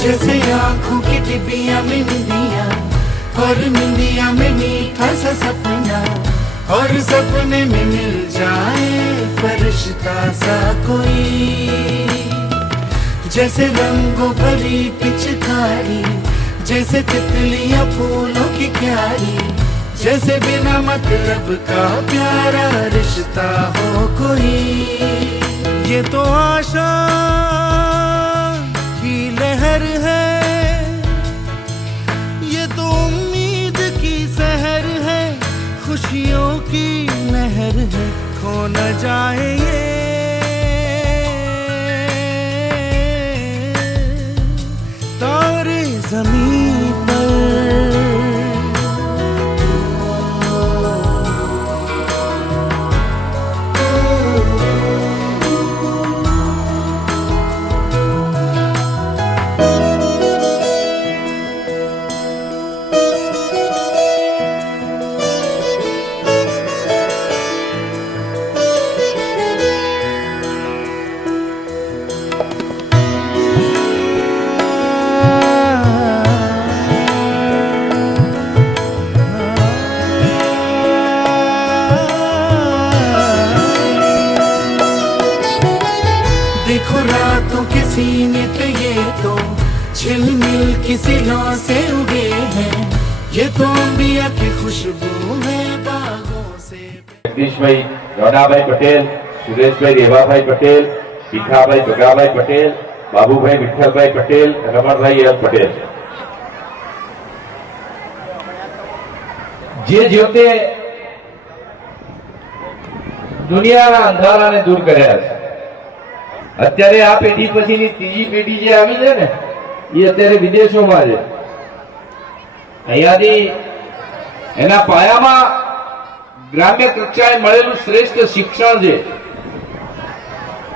जैसे आंखों की डिबिया में निंदिया, और निंदिया में मीठा सा सपना, और सपने में मिल जाए फरिश्ता सा कोई। जैसे रंगों भरी पिचकारी, जैसे तितलियां फूलों की क्यारी, जैसे बिना मतलब का प्यारा रिश्ता हो कोई। ये तो आशा की लहर है, ये तो उम्मीद की सहर है, खुशियों की लहर है, खो न जाए ये तारे ज़मीन पर। देखो रातों के सीने पे ये तो झिलमिल किसी लौ से उगे हैं, ये तो अंबिया की खुशबू है बागों से। जगदीशभाई रौनाभाई पटेल, सुरेशभाई रेवाभाई पटेल, ભીખાભાઈ ભગાભાઈ પટેલ, બાબુભાઈ વિઠ્ઠલભાઈ પટેલ, રમણભાઈ એલ પટેલ જે જ્યોતે દુનિયાના અંધારાને દૂર કર્યા છે। અત્યારે આ પેઢી પછીની ત્રીજી પેઢી જે આવી છે ને એ અત્યારે વિદેશોમાં છે। અહીંયાથી એના પાયામાં ગ્રામ્ય કક્ષાએ મળેલું શ્રેષ્ઠ શિક્ષણ છે।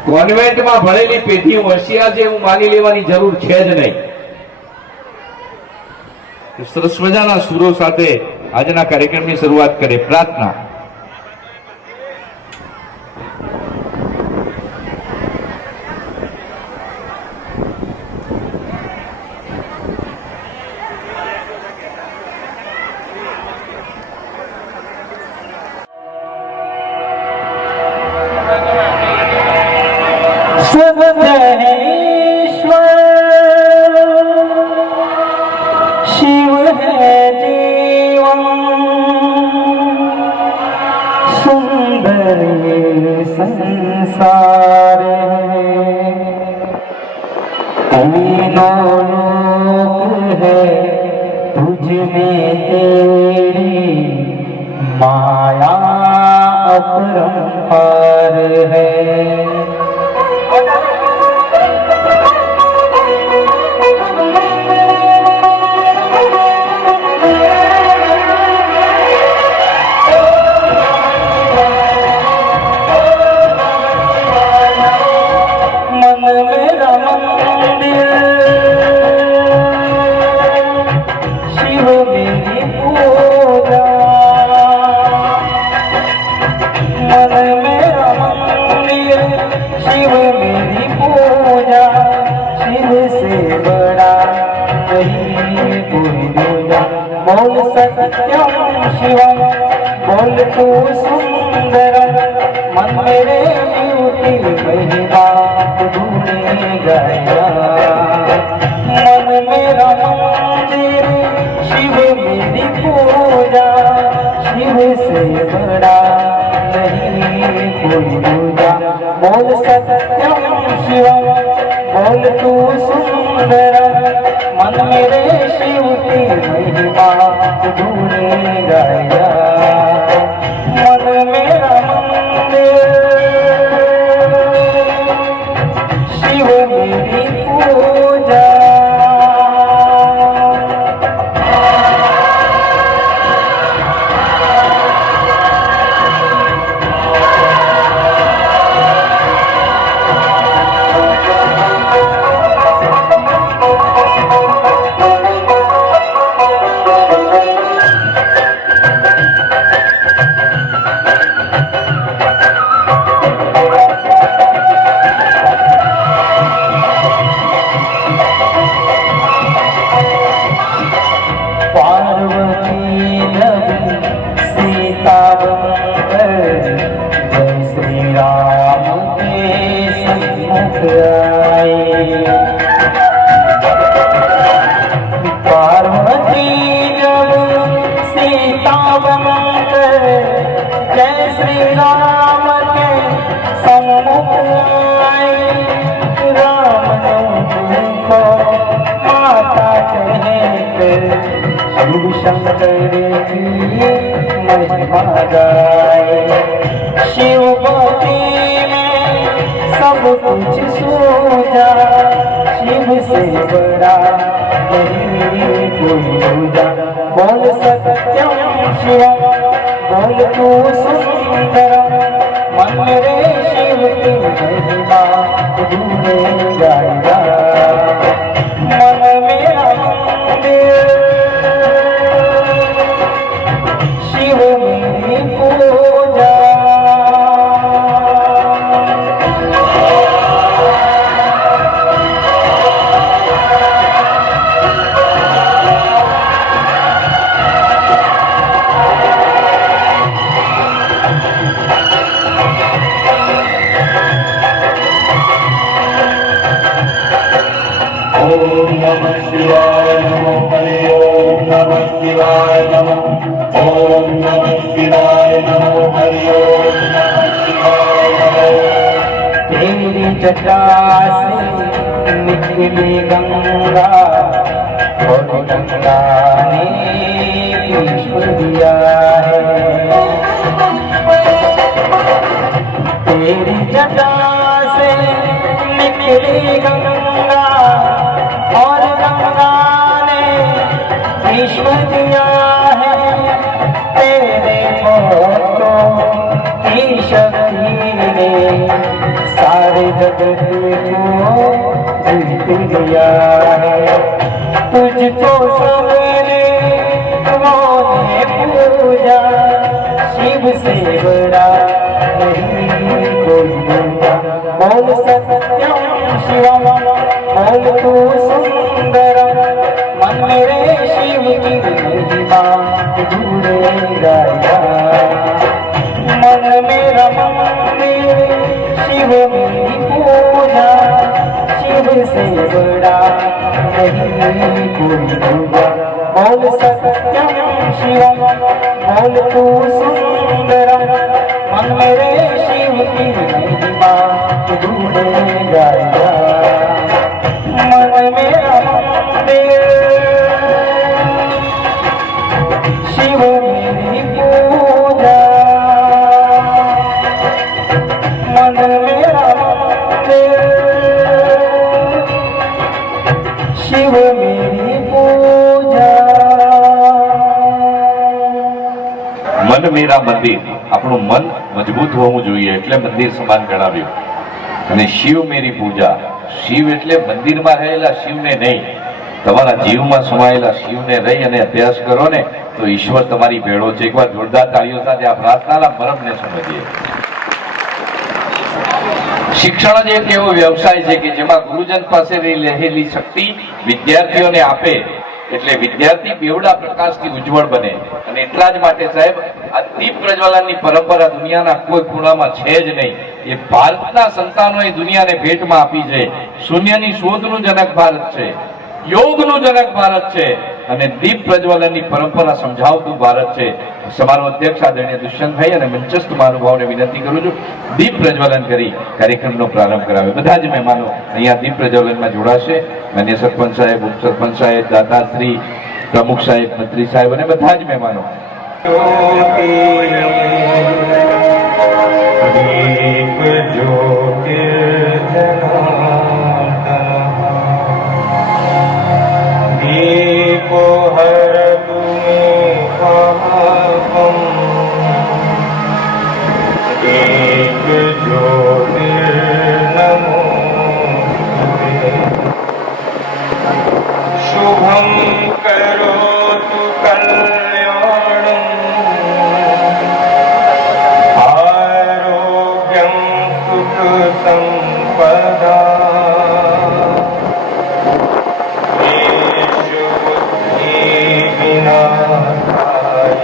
કોન્વેન્ટમાં ભણેલી પેઢી હોશિયાર છે એવું માની લેવાની જરૂર છે જ નહીં। સરસ મજાના સુરો સાથે આજના કાર્યક્રમની શરૂઆત કરે પ્રાર્થના। शिव है जीवन सुंदर संसार तीनों लोक है तुझ में तेरी माया अपरंपार है। बोल सत्यम शिवम बोल तू सुंदर मन मेरे ब्यूटी महिमा तूने गाया। मन मेरा मंदिर शिव मेरी पूजा, शिव से बड़ा नहीं कोई दूजा। बोल सत्यम शिवम बोल तू सुंदर मन मेरे शिव की महिमा तूने गाया। मन मेरा मंदिर शिव मेरी पूजा। आई। पार्वती जब सीता बनकर जय श्री राम के सम्मुख आई, राम ने उनको माता कहकर शिव शंकर की महिमा गाए। शिव भक्ति में सब कुछ सूझा, शिव से बड़ा नहीं कोई दूजा। बोल सत्यम शिवम, बोल तू सुंदरम, मन मेरे शिव की महिमा तूने गाया। मन मेरा मंदिर, शिव मेरी पूजा। ओम नमः शिवाय नमो हरि ओम नमः शिवाय नमो ओम नमः शिवाय नमो हरि ओम नमः शिवाय नमो। तेरी जटा से निकली गंगा और गंगा ने विश्व दिया है। तेरी जटा से निकली गंगा और गंगा ने विश्व दिया है। तेरे भक्तों की शक्ति ने सारे जगत को जीत लिया है। तुझको सबने पूजा, शिव से बड़ा नहीं कोई दूजा। बोल सत्यम शिवम, बोल तू सुंदरम, मन मेरे शिव की महिमा तूने गाया। मन मेरा मंदिर, शिव मेरी पूजा, शिव से बड़ा नहीं कोई दूजा। बोल सत्यम शिवम, बोल तू सुंदरम, मन मेरे शिव की महिमा तूने गाया। मन मेरा मंदिर, शिव मेरी पूजा। मन मेरा मंदिर, शिव मेरी पूजा। મન મેરા મંદિર, આપણું મન મજબૂત હોવું જોઈએ એટલે મંદિર સમાન ગણાવ્યું. અને શિવ મેરી પૂજા, શિવ એટલે મંદિરમાં રહેલા શિવને નહીં, તમારા જીવમાં સમાયેલા શિવને રહી અને અભ્યાસ કરો ને તો ઈશ્વર તમારી ભેળો છે. એકવાર જોરદાર તાળીઓ સાથે આ પ્રાર્થનાના મરમને સમજીએ. શિક્ષણ જ એક એવો વ્યવસાય છે કે જેમાં ગુરુજન પાસે રહેલી શક્તિ વિદ્યાર્થીઓને આપે એટલે વિદ્યાર્થી બેવડા પ્રકાશથી ઉજ્જવળ બને. અને એટલા જ માટે સાહેબ આ દીપ પ્રજ્વલનની પરંપરા દુનિયાના કોઈ ખૂણામાં છે જ નહીં. એ ભારતના સંતાનોએ દુનિયાને ભેટમાં આપી છે. શૂન્યની શોધનું જનક ભારત છે, યોગનું જનક ભારત છે અને દીપ પ્રજ્વલનની પરંપરા સમજાવતું ભારત છે. સમારોહ અધ્યક્ષ આદરણીય દુષ્યંતભાઈ અને મંચસ્થ મહાનુભાવોને વિનંતી કરું છું દીપ પ્રજ્વલન કરી કાર્યક્રમનો પ્રારંભ કરાવે. બધા જ મહેમાનો અહીંયા દીપ પ્રજ્વલનમાં જોડાશે. માન્ય સરપંચ સાહેબ, ઉપસરપંચ સાહેબ, દાતાશ્રી, પ્રમુખ સાહેબ, મંત્રી સાહેબ અને બધા જ મહેમાનો. दीप ज्योतिर्जनार्दन, दीपो हर तुम्हें पापम, दीप ज्योतिर्नमोस्तुते। शुभम करोतु कल्याणम, आरोग्यं सुख संपदा, येषु बुद्धि विनाशाय,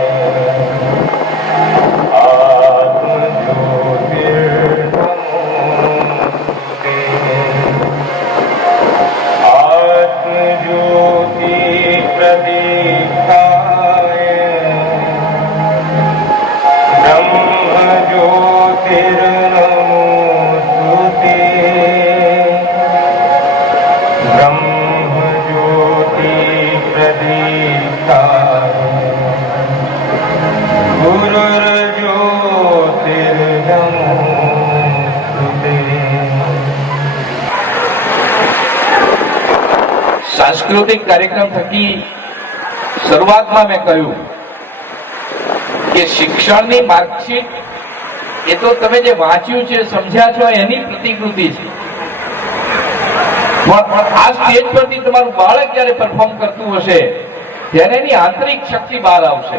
आत्मज्योतिर्नमोस्तुते। સાંસ્કૃતિક કાર્યક્રમ થકી શરૂઆતમાં મેં કહ્યું કે શિક્ષણની માર્કશીટ એ તો તમે જે વાંચ્યું છે સમજ્યા છો એની પ્રતિકૃતિ છે, પણ આ સ્ટેજ પરથી તમારું બાળક જ્યારે પરફોર્મ કરતું હશે ત્યારે એની આંતરિક શક્તિ બહાર આવશે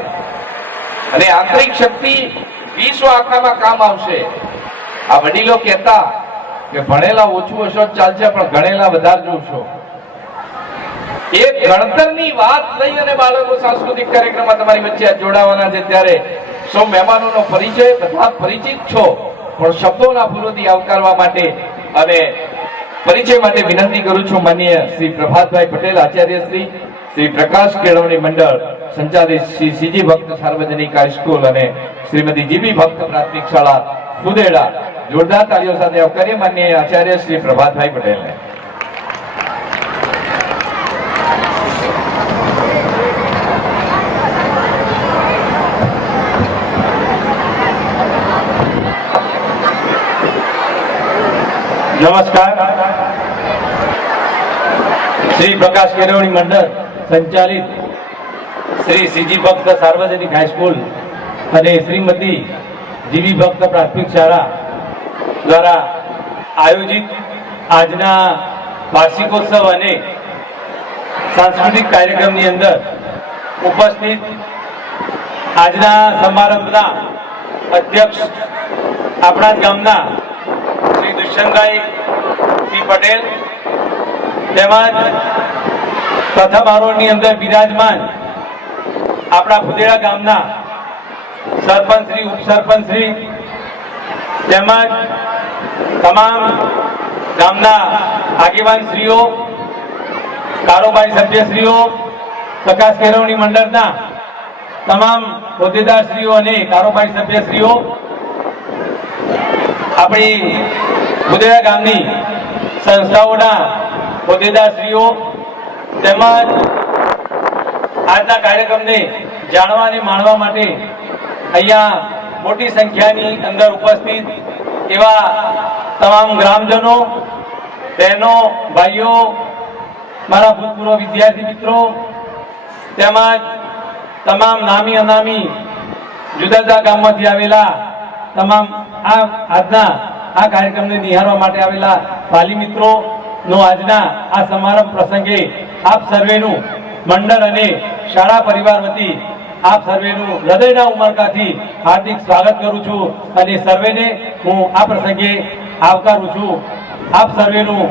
અને આંતરિક શક્તિ વિશ્વ આખામાં કામ આવશે. આ વડીલો કહેતા કે ભણેલા ઓછું હશો ચાલશે પણ ગણેલા વધારે જોશો. એ ગણતરની વાત લઈ અને બાળકો સાંસ્કૃતિક કાર્યક્રમમાં તમારી વચ્ચે જોડાવાના છે. ત્યારે સૌ મહેમાનોનો પરિચય બધા પરિચિત છો, પણ શબ્દોના ફૂલોથી આવકારવા માટે અને પરિચય માટે વિનંતી કરું છું માનનીય શ્રી પ્રભાતભાઈ પટેલ આચાર્ય શ્રી પ્રકાશ કેળવણી મંડળ સંચાલિત શ્રી સીજી ભક્ત સાર્વજનિક હાઈસ્કૂલ અને શ્રીમતી જીબી ભક્ત પ્રાથમિક શાળા ફુદેડા. જોરદાર તાળીઓ સાથે આવકારીએ માનનીય આચાર્ય શ્રી પ્રભાતભાઈ પટેલને. નમસ્કાર. શ્રી પ્રકાશ કેળવણી મંડળ સંચાલિત શ્રી સીજી ભક્ત સાર્વજનિક હાઈસ્કૂલ અને શ્રીમતી જીવી ભક્ત પ્રાથમિક શાળા દ્વારા આયોજિત આજના વાર્ષિકોત્સવ અને સાંસ્કૃતિક કાર્યક્રમની અંદર ઉપસ્થિત આજના સમારંભના અધ્યક્ષ આપણા જ ગામના શ્રી દુષ્યંતભાઈ શ્રી પટેલ તેમજ પ્રથમ આરોહણની અંદર બિરાજમાન આપણા ફુદેડા ગામના સરપંચ શ્રી ઉપસરપંચ શ્રી તેમજ તમામ ગામના આગેવાન શ્રીઓ, કારોબારી સભ્યશ્રીઓ, પ્રકાશ કેળવણી મંડળના તમામ હોદ્દેદાર શ્રીઓ અને કારોબારી સભ્યશ્રીઓ, આપણી ફુદેડા ગામની સંસ્થાઓના હોદ્દેદારશ્રીઓ તેમજ આજના કાર્યક્રમને જાણવા અને માણવા માટે અહીંયા મોટી સંખ્યાની અંદર ઉપસ્થિત એવા તમામ ગ્રામજનો, બહેનો, ભાઈઓ, મારા ભૂતપૂર્વ વિદ્યાર્થી મિત્રો તેમજ તમામ નામી અનામી જુદા જુદા ગામમાંથી આવેલા તમામ આજના આ કાર્યક્રમને નિહાળવા માટે આવેલા વાલી મિત્રો નો આજના આ સમારંભ પ્રસંગે આપ સર્વેનું મંડળ અને શાળા પરિવાર વતી આપ સર્વેનું હૃદયના ઉમળકાથી હાર્દિક સ્વાગત કરું છું અને સર્વેને હું આ પ્રસંગે આવકારું છું. આપ સર્વેનું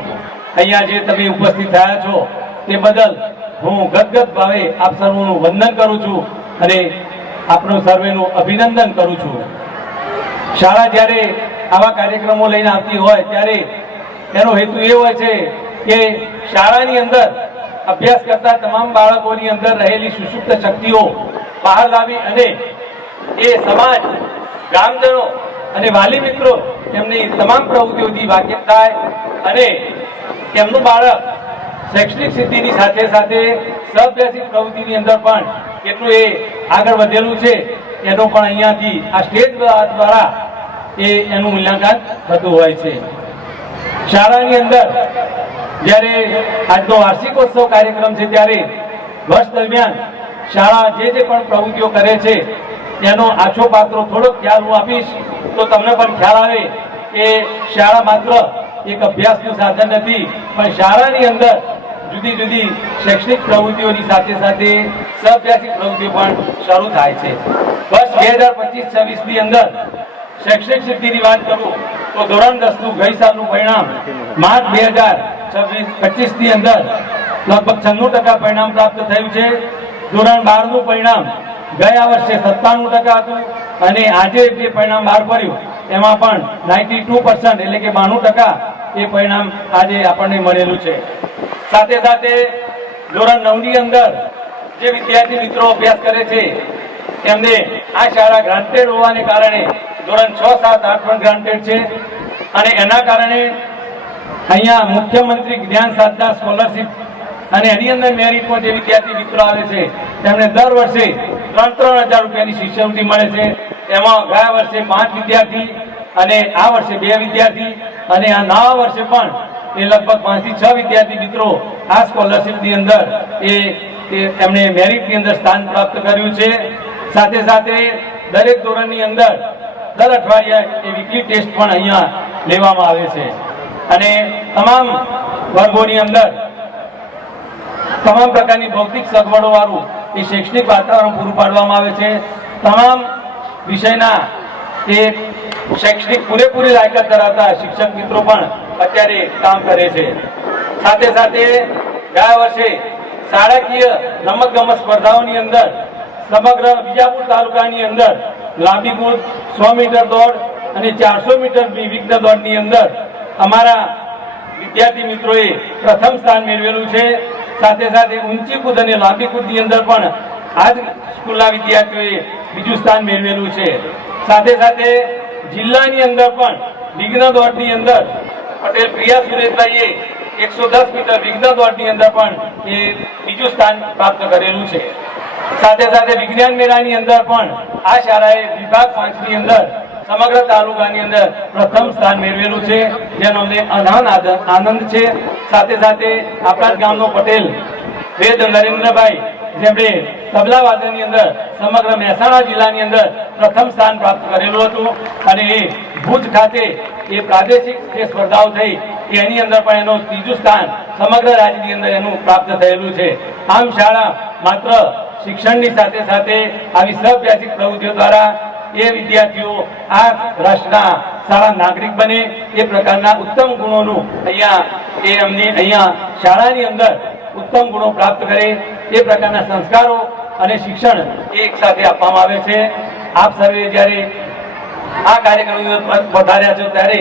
અહીંયા જે તમે ઉપસ્થિત થયા છો તે બદલ હું ગદગદ ભાવે આપ સર્વનું વંદન કરું છું અને આપનું સર્વેનું અભિનંદન કરું છું. શાળા જ્યારે આવા કાર્યક્રમો લઈને આવતી હોય ત્યારે એનો હેતુ એ હોય છે કે શાળાની અંદર અભ્યાસ કરતા તમામ બાળકોની અંદર રહેલી સુષુપ્ત શક્તિઓ બહાર લાવી અને એ સમાજ, ગામજનો અને વાલી મિત્રો તેમની તમામ પ્રવૃત્તિઓથી વાકેફ થાય અને તેમનું બાળક શૈક્ષણિક સિદ્ધિની સાથે સાથે સહઅભ્યાસિક પ્રવૃત્તિની અંદર પણ કેટલું એ આગળ વધેલું છે એનો પણ અહીંયાથી આ સ્ટેજ દ્વારા એનું મૂલ્યાંકન થતું હોય છે. શાળાની અંદર જ્યારે આજનો વાર્ષિકોત્સવ કાર્યક્રમ છે ત્યારે વર્ષ દરમિયાન શાળા જે પણ પ્રવૃત્તિઓ કરે છે એનો આછો પાત્રો થોડોક ખ્યાલ હું આપીશ તો તમને પણ ખ્યાલ આવે કે શાળા માત્ર એક અભ્યાસનું સાધન નથી, પણ શાળાની અંદર જુદી જુદી શૈક્ષણિક પ્રવૃત્તિઓની સાથે સાથે સહઅભ્યાસિક પ્રવૃત્તિઓ પણ શરૂ થાય છે. વર્ષ 2025-26 ની અંદર શૈક્ષણિક સિદ્ધિની વાત કરું તો ધોરણ 10 નું ગઈ સાલનું પરિણામ માર્ચ 2025 ની અંદર લગભગ 96% પરિણામ પ્રાપ્ત થયું છે. ધોરણ 12 નું પરિણામ ગયા વર્ષે 97% હતું અને આજે જે પરિણામ બહાર પડ્યું એમાં પણ 92% એટલે કે 92% એ પરિણામ આજે આપણને મળેલું છે. સાથે સાથે ધોરણ 9 ની અંદર જે વિદ્યાર્થી મિત્રો અભ્યાસ કરે છે એમને આ શાળા ગ્રાન્ટેડ હોવાને કારણે ધોરણ 6, 7, 8 પણ ગ્રાન્ટેડ છે અને એના કારણે અહીંયા મુખ્યમંત્રી જ્ઞાન સાધના સ્કોલરશીપ અને એની અંદર મેરિટમાં જે વિદ્યાર્થી મિત્રો આવે છે તેમને દર વર્ષે 3,000 રૂપિયાની શિષ્યવૃત્તિ મળે છે. એમાં ગયા વર્ષે 5 વિદ્યાર્થી અને આ વર્ષે 2 વિદ્યાર્થી અને આ નવા વર્ષે પણ એ લગભગ 5 થી 6 વિદ્યાર્થી મિત્રો આ સ્કોલરશીપની અંદર એમણે મેરિટની અંદર સ્થાન પ્રાપ્ત કર્યું છે. સાથે સાથે દરેક ધોરણની અંદર દર અઠવાડિયે એ વીકલી ટેસ્ટ પણ અહીંયા લેવામાં આવે છે અને તમામ વર્ગોની અંદર તમામ પ્રકારની ભૌતિક સગવડો વાળું એ શૈક્ષણિક વાતાવરણ પૂરું પાડવામાં આવે છે. તમામ વિષયના એ શૈક્ષણિક પૂરેપૂરી લાયકાત ધરાવતા શિક્ષક મિત્રો પણ અત્યારે કામ કરે છે. સાથે સાથે ગયા વર્ષે શાળાકીય રમતગમત સ્પર્ધાઓની અંદર સમગ્ર વિજાપુર તાલુકાની અંદર લાંબી કૂદ, 100 મીટર દોડ અને 400 મીટર વિઘ્ન દોડની અંદર અમારા વિદ્યાર્થી મિત્રોએ પ્રથમ સ્થાન મેળવેલું છે. સાથે સાથે ઊંચી કૂદ અને લાંબી કૂદની અંદર પણ આ જ સ્કૂલના વિદ્યાર્થીઓએ બીજું સ્થાન મેળવેલું છે. સાથે સાથે જિલ્લાની અંદર પણ વિઘ્ન દોડની અંદર પટેલ પ્રિયા સુરેશભાઈએ 110 મીટર વિઘ્ન દોડની અંદર પણ એ બીજું સ્થાન પ્રાપ્ત કરેલું છે. સાથે સાથે વિજ્ઞાન મેળાની અંદર પણ આ શાળાએ વિભાગ 5 ની અંદર સમગ્ર તાલુકાની અંદર પ્રથમ સ્થાન મેળવેલું છે, જેનો અમને આનંદ છે. સાથે સાથે આપણા જ ગામનો પટેલ વેદ નરેન્દ્રભાઈ, જેમણે તબલા વાદનની અંદર સમગ્ર મહેસાણા જિલ્લાની અંદર પ્રથમ સ્થાન પ્રાપ્ત કરેલું હતું અને એ ભુજ ખાતે એ પ્રાદેશિક જે સ્પર્ધાઓ થઈ એની અંદર પણ એનું ત્રીજું સ્થાન સમગ્ર રાજ્યની અંદર એનું પ્રાપ્ત થયેલું છે. આમ શાળા માત્ર શિક્ષણની સાથે સાથે આવી સહઅભ્યાસિક પ્રવૃત્તિઓ દ્વારા એ વિદ્યાર્થીઓ આ રાષ્ટ્રના સારા નાગરિક બને એ પ્રકારના ઉત્તમ ગુણોનું અહીંયા શાળાની અંદર ઉત્તમ ગુણો પ્રાપ્ત કરે એ પ્રકારના સંસ્કારો અને શિક્ષણ એક સાથે આપવામાં આવે છે. આપ સર્વે જ્યારે આ કાર્યક્રમની અંદર પધાર્યા છો ત્યારે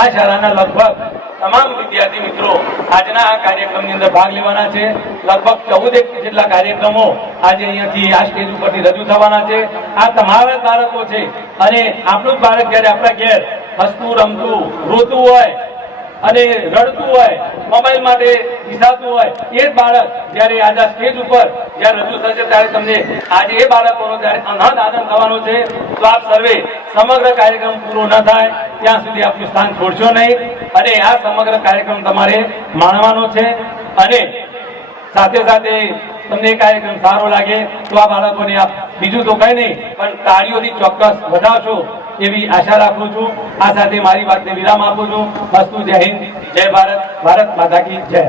આ શાળાના લગભગ તમામ વિદ્યાર્થી મિત્રો આજના આ કાર્યક્રમની અંદર ભાગ લેવાના છે. લગભગ 14 જેટલા કાર્યક્રમો આજે અહીંયાથી આ સ્ટેજ ઉપરથી રજૂ થવાના છે. આ તમારા બાળકો છે અને આપણું જ બાળક જ્યારે આપણા ઘેર હસતું, રમતું, રોતું હોય અને રડતું હોય, મોબાઈલ માટે વિસાતું હોય, એ જ બાળક જ્યારે આજે આ સ્ટેજ ઉપર જ્યારે રજૂ થશે ત્યારે તમને આજે એ બાળકોનો ત્યારે અનહદ આનંદ થવાનો છે. તો આપ સર્વે સમગ્ર કાર્યક્રમ પૂરો ન થાય ત્યાં સુધી આપનું સ્થાન છોડશો નહીં અને આ સમગ્ર કાર્યક્રમ તમારે માણવાનો છે. અને સાથે સાથે તમને એ કાર્યક્રમ સારો લાગે તો આ બાળકોને આપ બીજું તો કંઈ નહીં પણ તાળીઓથી ચોક્કસ વધાવશો એવી આશા રાખું છું. આ સાથે મારી વાતને વિરામ આપું છું. અસ્તુ. જય હિન્દ, જય ભારત, ભારત માતા કી જય.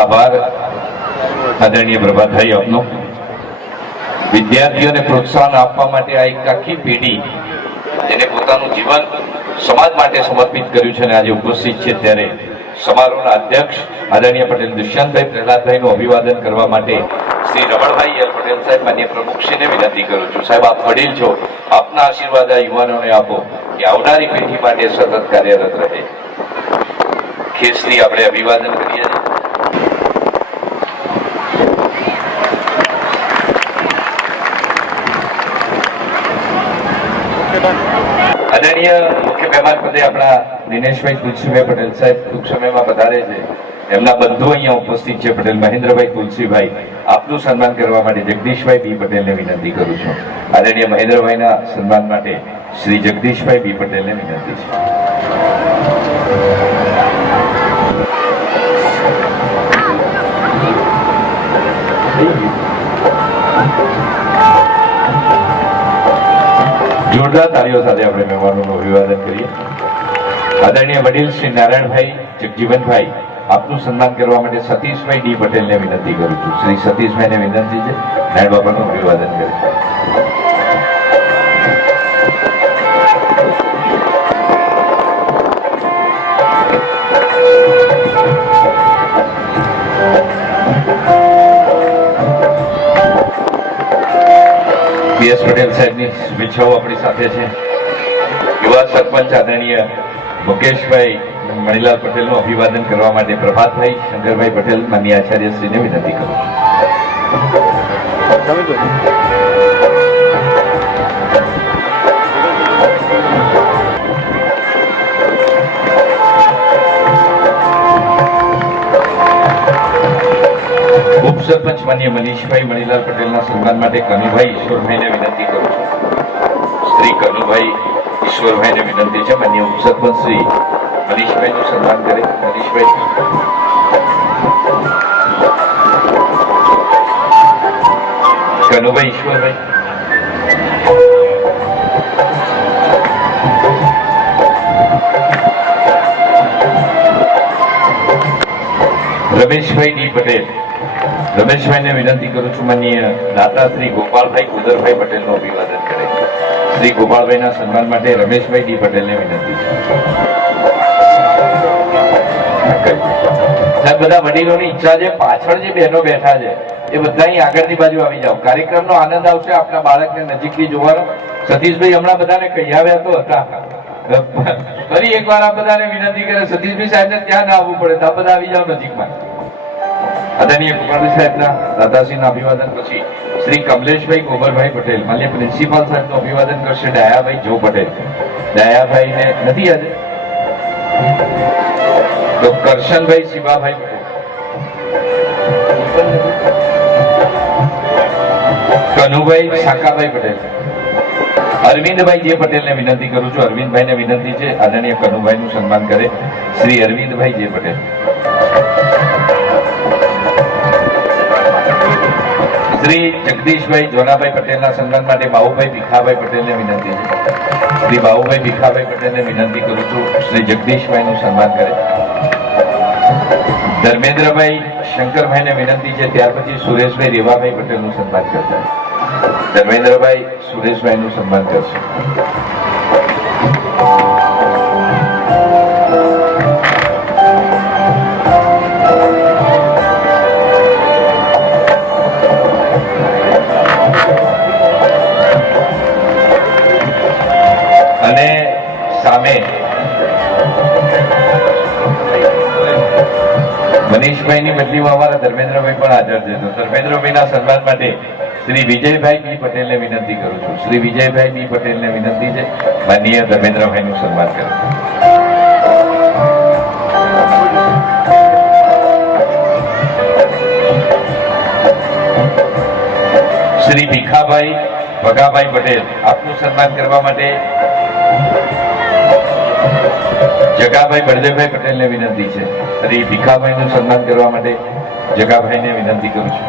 આભાર આદરણીય પ્રભાતભાઈ આપનો. વિદ્યાર્થીઓને પ્રોત્સાહન આપવા માટે આ એક આખી પેઢી જેને પોતાનું જીવન સમાજ માટે સમર્પિત કર્યું છે અને આજે ઉપસ્થિત છે ત્યારે સમારોહના અધ્યક્ષ આદરણીય પટેલ દુષ્યંતભાઈ પ્રહલાદભાઈનું અભિવાદન કરવા માટે શ્રી રમણભાઈ એલ પટેલ સાહેબ માન્ય પ્રમુખશ્રીને વિનંતી કરું છું. સાહેબ, આપ વડીલ છો, આપના આશીર્વાદ આ યુવાનોને આપો કે આવનારી પેઢી માટે સતત કાર્યરત રહે. ખેસથી આપણે અભિવાદન કરીએ છીએ. આદરણીય મુખ્ય મહેમાન પદે આપણા દિનેશભાઈ તુલસીભાઈ પટેલ સાહેબ ટૂંક સમયમાં પધારે છે. એમના બંધુ અહીંયા ઉપસ્થિત છે. પટેલ મહેન્દ્રભાઈ તુલસીભાઈ, આપનું સન્માન કરવા માટે જગદીશભાઈ બી પટેલને વિનંતી કરું છું. આદરણીય મહેન્દ્રભાઈના સન્માન માટે શ્રી જગદીશભાઈ બી પટેલને વિનંતી છે. જોરદાર તાળીઓ સાથે આપણે મહેમાનોનું અભિવાદન કરીએ. આદરણીય વડીલ શ્રી નારાયણભાઈ જગજીવનભાઈ, આપનું સન્માન કરવા માટે સતીશભાઈ ડી પટેલને વિનંતી કરું છું. શ્રી સતીશભાઈને વિનંતી છે નારાયણ બાપાનું અભિવાદન કરે. પીએસ પટેલ સાહેબની શુભેચ્છાઓ આપણી સાથે છે. યુવા સરપંચ આદરણીય મુકેશભાઈ મણીલાલ પટેલનું અભિવાદન કરવા માટે પ્રભાતભાઈ શંકરભાઈ પટેલ માનનીય આચાર્યશ્રીને વિનંતી કરું છું. ખૂબ ઉપસરપંચ માન્ય મનીષભાઈ મણીલાલ પટેલના સન્માન માટે કનુભાઈ ઈશ્વરભાઈને વિનંતી કરું છું. શ્રી કનુભાઈ ઈશ્વરભાઈને વિનંતી છે માન્ય ઉપસરપંચ શ્રી મનીષભાઈનું સન્માન કરે. મનીષભાઈ કનુભાઈ ઈશ્વરભાઈ રમેશભાઈ ડી પટેલ. રમેશભાઈને વિનંતી કરું છું માનનીય દાતા શ્રી ગોપાલભાઈ કુદરભાઈ પટેલનું અભિવાદન કરે. શ્રી ગોપાલભાઈના સન્માન માટે રમેશભાઈ ડી પટેલને વિનંતી છે. સાહેબ બધા વડીલોની ઈચ્છા છે, પાછળ જે બહેનો બેઠા છે એ બધા અહીં આગળની બાજુ આવી જાઓ. કાર્યક્રમનો આનંદ આવશે, આપણા બાળકને નજીકથી જોવાનો. સતીશભાઈ હમણાં બધાને કહી આવ્યા તો હતા. ફરી એકવાર આ બધાને વિનંતી કરે સતીશભાઈ સાહેબને ત્યાં ના આવવું પડે, તો આ બધા આવી જાઓ નજીકમાં. આદરણીય ગોપાલભાઈ સાહેબના દાદાશ્રીના અભિવાદન પછી શ્રી કમલેશભાઈ ગોબરભાઈ પટેલ માન્ય પ્રિન્સિપાલ સાહેબનું અભિવાદન કરશે ડાયાભાઈ જો પટેલ. ડાયાભાઈને નથી આજે તો કરશનભાઈ શિવાભાઈ પટેલ. કનુભાઈ શાકાભાઈ પટેલ. અરવિંદભાઈ જે પટેલને વિનંતી કરું છું. અરવિંદભાઈને વિનંતી છે આદરણીય કનુભાઈનું સન્માન કરે શ્રી અરવિંદભાઈ જે પટેલ. શ્રી જગદીશભાઈ જોનાભાઈ પટેલના સન્માન માટે બાબુભાઈ ભીખાભાઈ પટેલને વિનંતી છે. શ્રી બાબુભાઈ ભીખાભાઈ પટેલને વિનંતી કરું છું શ્રી જગદીશભાઈનું સન્માન કરે. ધર્મેન્દ્રભાઈ શંકરભાઈને વિનંતી છે. ત્યાર પછી સુરેશભાઈ રેવાભાઈ પટેલનું સન્માન કરશે. ધર્મેન્દ્રભાઈ સુરેશભાઈનું સન્માન કરશે. અને સામે મનીષભાઈની બદલીમાં અમારા ધર્મેન્દ્રભાઈ પણ હાજર છે. તો ધર્મેન્દ્રભાઈના સન્માન માટે શ્રી વિજયભાઈ બી પટેલને વિનંતી કરું છું. શ્રી વિજયભાઈ બી પટેલને વિનંતી છે માનનીય ધર્મેન્દ્રભાઈનું સન્માન કરે. શ્રી ભીખાભાઈ ભગાભાઈ પટેલ આપનું સન્માન કરવા માટે જગાભાઈ બળદેવભાઈ પટેલને વિનંતી છે. શ્રી ભીખાભાઈનું સન્માન કરવા માટે જગાભાઈને વિનંતી કરું છું.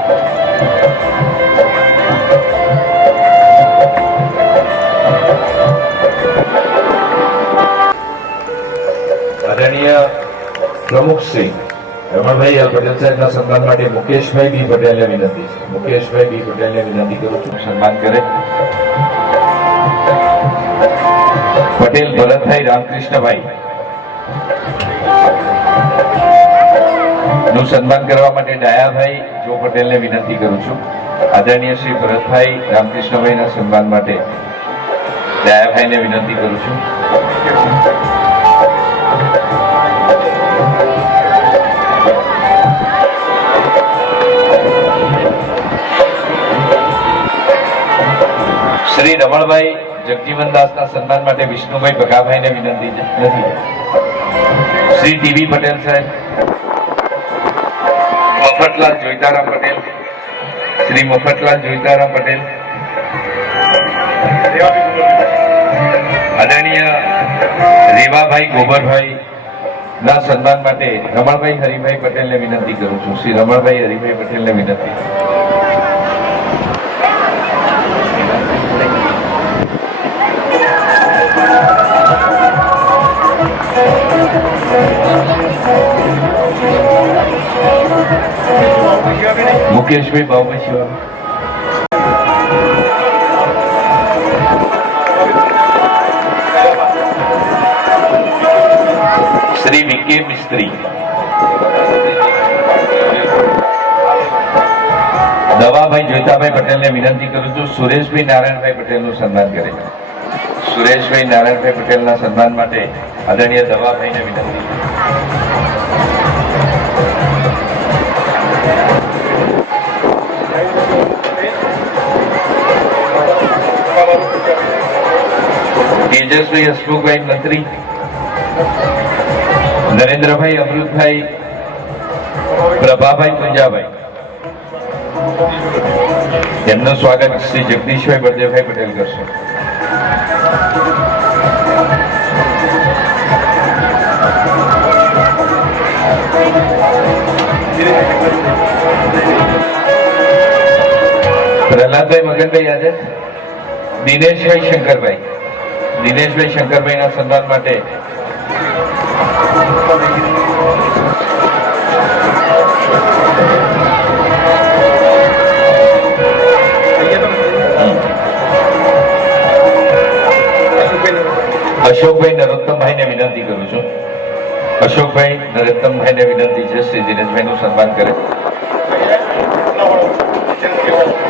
આદરણીય પ્રમુખ શ્રી રમણભાઈ એલ પટેલ સાહેબના સન્માન માટે મુકેશભાઈ બી પટેલને વિનંતી છે. મુકેશભાઈ બી પટેલને વિનંતી કરું છું સન્માન કરે. પટેલ ભરતભાઈ રામકૃષ્ણભાઈ નું સન્માન કરવા માટે ડાયાભાઈ જો પટેલને વિનંતી કરું છું. આદરણીય શ્રી ભરતભાઈ રામકૃષ્ણભાઈના સન્માન માટે ડાયાભાઈને વિનંતી કરું છું. શ્રી રમણભાઈ જગજીવનદાસના સન્માન માટે વિષ્ણુભાઈ ભગાભાઈને વિનંતી નથી. શ્રી ટીવી પટેલ સાહેબ, મફતલાલ જોઈતારામ પટેલ, શ્રી મફતલાલ જોઈતારામ પટેલ, આદરણીય રેવાભાઈ ગોબરભાઈ ના સન્માન માટે રમણભાઈ હરિભાઈ પટેલને વિનંતી કરું છું. શ્રી રમણભાઈ હરિભાઈ પટેલને વિનંતી. મુકેશભાઈ બાબુભાઈ શિવા. શ્રી વિકે મિસ્ત્રી. દવાભાઈ જોઈતાભાઈ પટેલને વિનંતી કરું છું સુરેશભાઈ નારાયણભાઈ પટેલનું સન્માન કરે. સુરેશભાઈ નારાયણભાઈ પટેલના સન્માન માટે આદરણીય દવાભાઈને વિનંતી. તેજસભાઈ હસમુખભાઈ મંત્રી, નરેન્દ્રભાઈ અમૃતભાઈ, પ્રભાભાઈ પુંજાભાઈ, એમનું સ્વાગત શ્રી જગદીશભાઈ બળદેવભાઈ પટેલ કરશે. પ્રહલાદભાઈ મગનભાઈ આજે દિનેશભાઈ શંકરભાઈ ના સન્માન માટે અશોકભાઈ નરોત્તમભાઈ ને વિનંતી કરું છું. અશોકભાઈ નરોત્તમભાઈ ને વિનંતી છે શ્રી દિનેશભાઈ નું સન્માન કરે.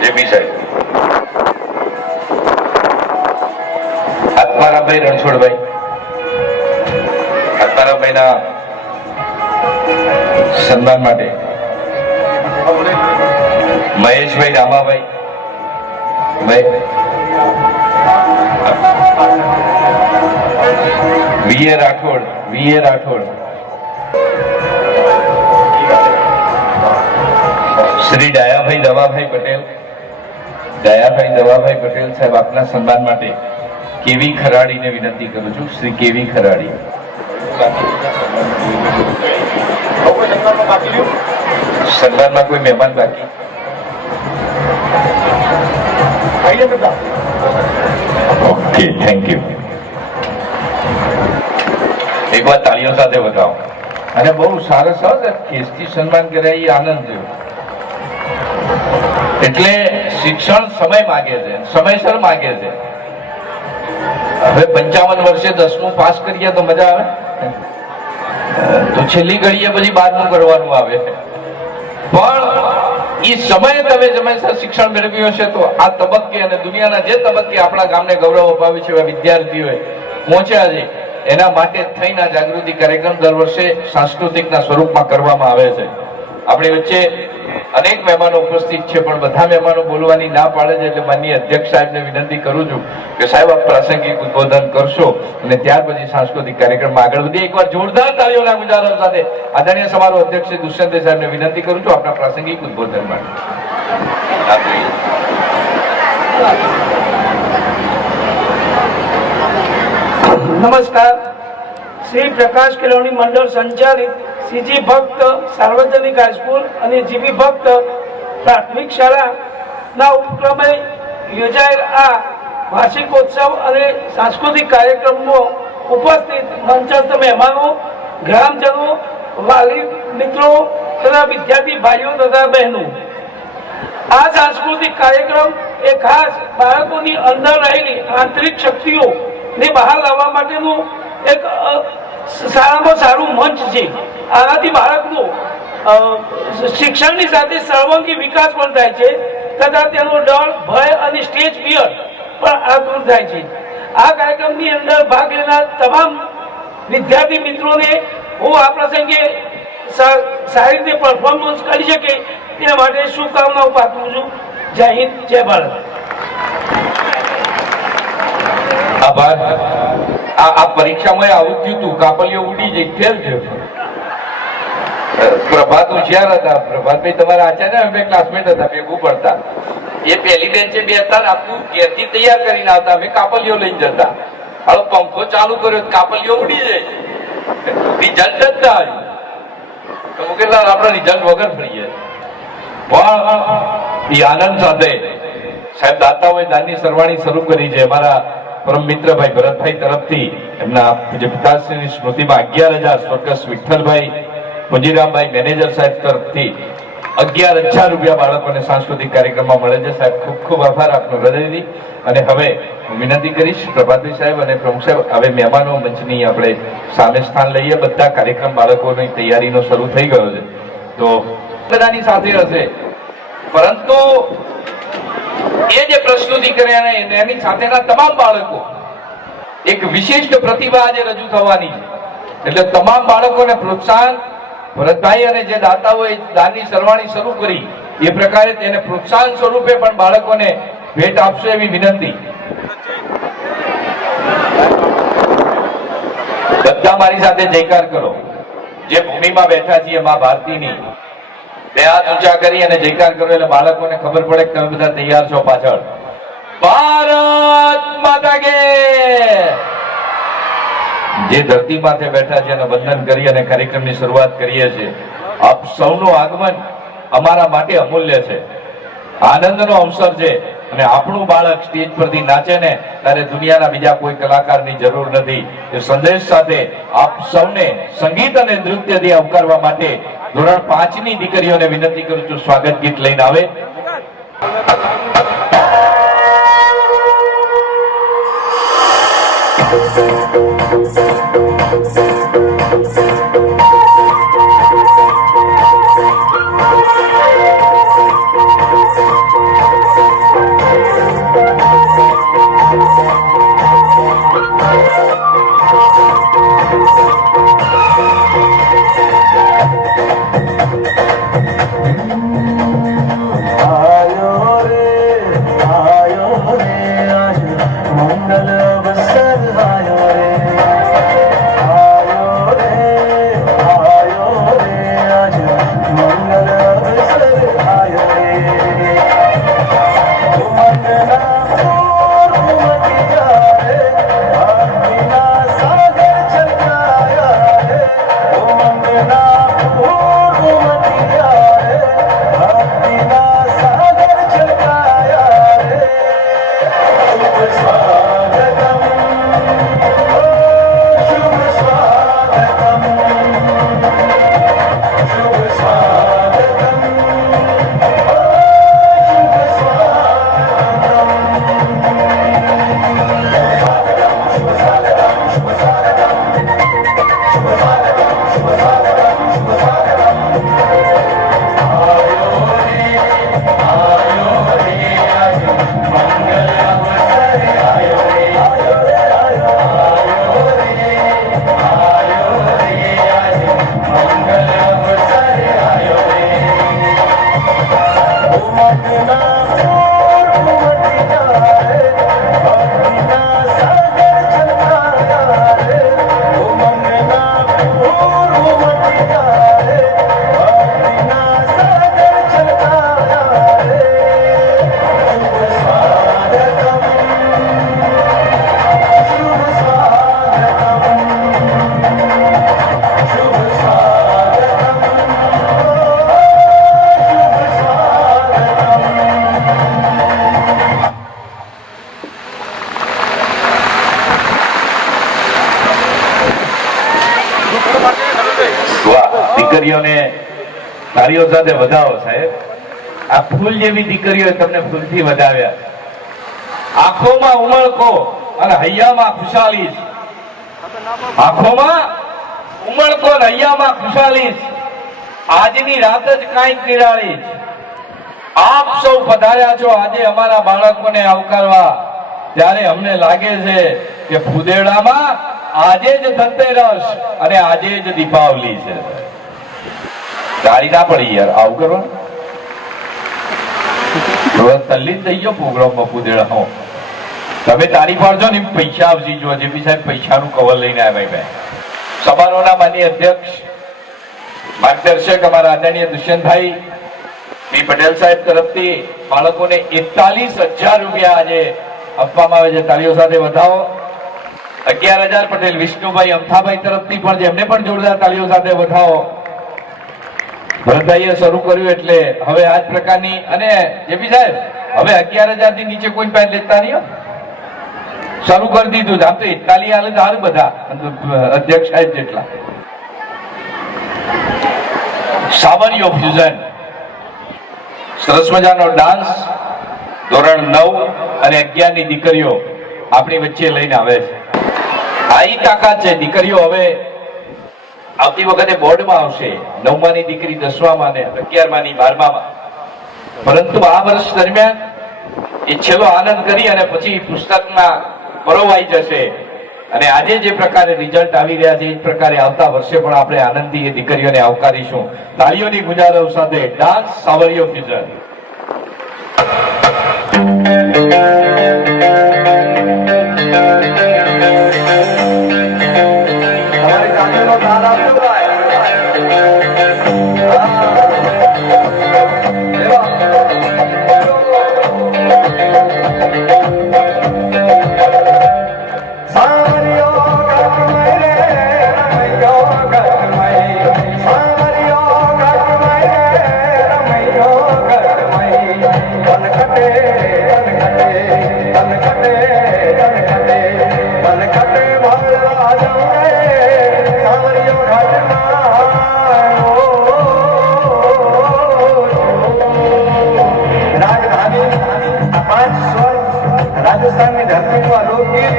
જેપી સાહેબ. આત્મારામભાઈ રણછોડભાઈ ના સન્માન માટે મહેશભાઈ રામાભાઈ વીએ રાઠોડ શ્રી ડાયાભાઈ દવાભાઈ પટેલ સાહેબ આપના સન્માન માટે કેવી ખરાડીને વિનંતી કરું છું. શ્રી કેવી ખરાડી. સન્માનમાં કોઈ મહેમાન બાકી? Okay, thank you. એક વાર તાળીઓ સાથે બતાવો. અને બહુ સરસ ખેસથી સન્માન કર્યા, એ આનંદ થયો. એટલે શિક્ષણ સમય માગે છે, સમયસર માગે છે. હવે 55 વર્ષે 10મું પાસ કરીએ તો મજા આવે, તો છેલ્લી ઘડીએ પછી 12મું કરવાનું આવે. પણ એ સમયે તમે સમયસર શિક્ષણ મેળવ્યું હશે તો આ તબક્કે અને દુનિયાના જે તબક્કે આપણા ગામને ગૌરવ અપાવ્યું છે એવા વિદ્યાર્થીઓએ પહોંચ્યા છે, એના માટે થઈને આ જાગૃતિ કાર્યક્રમ દર વર્ષે સાંસ્કૃતિકના સ્વરૂપમાં કરવામાં આવે છે. આપણી વચ્ચે અનેક મહેમાનો ઉપસ્થિત છે, પણ બધા મહેમાનો બોલવાની ના પાડે છે. એટલે માનનીય અધ્યક્ષ સાહેબને વિનંતી કરું છું કે સાહેબ આપ પ્રાસંગિક ઉદ્બોધન કરશો અને ત્યાર પછી સાંસ્કૃતિક કાર્યક્રમમાં આગળ વધીએ. એકવાર જોરદાર તાળીઓના ગુજારો સાથે આદરણીય સમારોહ અધ્યક્ષ શ્રી દુષ્યંત સાહેબને વિનંતી કરું છું આપના પ્રાસંગિક ઉદ્બોધન માટે. નમસ્કાર. શ્રી પ્રકાશ કેળવણી મંડળ સંચાલિત સીજી ભક્ત સાર્વજનિક હાઈસ્કૂલ અને જીબી ભક્ત પ્રાથમિક શાળાના ઉપક્રમે યોજાયેલ આ વાર્ષિકોત્સવ અને સાંસ્કૃતિક કાર્યક્રમમાં ઉપસ્થિત મંચસ્થ મહેમાનો, ગ્રામજનો, વાલી મિત્રો તથા વિદ્યાર્થી ભાઈઓ તથા બહેનો, આ સાંસ્કૃતિક કાર્યક્રમ એ ખાસ બાળકોની અંદર રહેલી આંતરિક શક્તિઓને બહાર લાવવા માટેનું એક સારામાં સારું મંચ છે. આનાથી બાળકનો શિક્ષણની સાથે સર્વાંગી વિકાસ પણ થાય છે તથા તેનો ડર, ભય અને સ્ટેજ ફિયર પણ દૂર થાય છે. આ કાર્યક્રમની અંદર ભાગ લેનાર તમામ વિદ્યાર્થી મિત્રોને હું આ પ્રસંગે સારી રીતે પરફોર્મન્સ કરી શકે તે માટે શુભકામનાઓ પાઠવું છું. જય હિન્દ, જય ભારત. આભાર. આ પરીક્ષામાં આવું થયું હતું, કાપલીઓ ઉડી જઈ ફેલ થયો. પ્રભાત હોશિયાર હતા. પ્રભાતભાઈ તમારા આચાર્ય, અમે ક્લાસમેટ હતા, ભેગું પડતા. એ પહેલી બેન્ચે બેસતા, આપણું ઘેરથી તૈયાર કરીને આવતા, અમે કાપલીઓ લઈને જતા. હવે પંખો ચાલુ કર્યો, કાપલીઓ ઉડી જાય. રિઝલ્ટ જ ના આવ્યું. તો કેટલા આપણા રિઝલ્ટ વગર ફરીએ. પણ એ આનંદ સાથે સાહેબ દાતાઓએ દાનની સરવાણી શરૂ કરી છે. અમારા પરમ મિત્ર ભાઈ ભરતભાઈ તરફથી એમના જે પિતાશ્રીની સ્મૃતિમાં 11,000, સ્વર્ગસ્થ વિઠ્ઠલભાઈ પુંજીરામભાઈ મેનેજર સાહેબ તરફથી 11,000 રૂપિયા બાળકોને સાંસ્કૃતિક કાર્યક્રમમાં મળે છે. સાહેબ ખૂબ ખૂબ આભાર આપનો હૃદયથી. અને હવે હું વિનંતી કરીશ પ્રભાતભાઈ સાહેબ અને પ્રમુખ સાહેબ, હવે મહેમાનો મંચની આપણે સામે સ્થાન લઈએ. બધા કાર્યક્રમ બાળકોની તૈયારીનો શરૂ થઈ ગયો છે, તો બધાની સાથે હશે. પરંતુ એ જે પ્રસ્તુતિ કરે એની સાથેના તમામ બાળકો એક વિશિષ્ટ પ્રતિભા આજે રજૂ થવાની છે. એટલે તમામ બાળકોને પ્રોત્સાહન, ભરતભાઈ અને જે દાતાઓએ દાનની સરવાણી શરૂ કરી એ પ્રકારે તેને પ્રોત્સાહન સ્વરૂપે પણ બાળકોને ભેટ આપશે એવી વિનંતી. બધા મારી સાથે જયકાર કરો. જે ભૂમિમાં બેઠા છીએ મા ભારતીની, બે હાથ ઊંચા કરી અને જયકાર કરો એટલે બાળકોને ખબર પડે કે તમે બધા તૈયાર છો પાછળ. ભારત માતા કે. જે ધરતી માથે બેઠા છે એને વંદન કરી અને કાર્યક્રમની શરૂઆત કરીએ છીએ. આપ સૌનું આગમન અમારા માટે અમૂલ્ય છે, આનંદનો અવસર છે. અને આપણું બાળક સ્ટેજ પરથી નાચે ને ત્યારે દુનિયાના બીજા કોઈ કલાકારની જરૂર નથી. એ સંદેશ સાથે આપ સૌને સંગીત અને નૃત્યથી આવકારવા માટે ધોરણ 5 ની દીકરીઓને વિનંતી કરું છું, સ્વાગત ગીત લઈને આવે. દીકરીઓને તાળીઓ સાથે વધાવો સાહેબ. આ ફૂલ જેવી દીકરીઓ તમને ફૂલથી વધાવ્યા. આંખોમાં ઉમળકો અને હૈયામાં ખુશાલી. આંખોમાં ઉમળકો અને હૈયામાં ખુશાલી. આજની રાત જ કાંઈક નિરાળી. આપ સૌ પધાર્યા છો આજે અમારા બાળકોને આવકારવા, ત્યારે અમને લાગે છે કે ફુદેડામાં આજે જ ધનતેરસ અને આજે જ દીપાવલી છે. ગાડી ના પડી યાર, આવું કરવાનું તલ્લી થઈ ગયો પ્રોગ્રામમાં ફુદેડા. તમે તારી પાડજો ને પૈસા આવશે. જો જેપી સાહેબ પૈસાનું કવર લઈને આવ્યા ભાઈ. સમારોહના માનનીય અધ્યક્ષ માર્ગદર્શક અમારા આદરણીય દુષ્યંતભાઈ બી પટેલ સાહેબ તરફથી બાળકોને 41,000 રૂપિયા આજે આપવામાં આવે છે. તાળીઓ સાથે વધાવો. 11,000 પટેલ વિષ્ણુભાઈ અમથાભાઈ તરફથી પણ જેમને પણ જોરદાર તાળીઓ સાથે વધાવો. ભરતભાઈએ શરૂ કર્યું એટલે હવે આ જ પ્રકારની. અને જેપી સાહેબ હવે 11,000 થી નીચે કોઈ પેન લેતા નહીં. શરૂ કરી દીધું. આમ તો 41 હાલે તો હાલ બધા અધ્યક્ષ સાહેબ જેટલા. સાવરીઓ ફ્યુઝન સરસ મજાનો ડાન્સ ધોરણ 9 અને 11 ની દીકરીઓ આપણી વચ્ચે લઈને આવે છે. આ તાકાત છે. દીકરીઓ હવે આવતી વખતે બોર્ડમાં આવશે. 9મા ની દીકરી 10મા ને 11મા ની 12મા. પરંતુ આ વર્ષ દરમિયાન એ છેલ્લો આનંદ કરી અને પછી પુસ્તકમાં પરોવાઈ જશે. અને આજે જે પ્રકારે રિઝલ્ટ આવી રહ્યા છે એ જ પ્રકારે આવતા વર્ષે પણ આપણે આનંદથી એ દીકરીઓને આવકારીશું. તાળીઓની ગુંજારવ સાથે ડાન્સ સાવરીઓ ફ્યુઝન. તમારી રાજસ્થાનની ધરતીમાં લોકગીત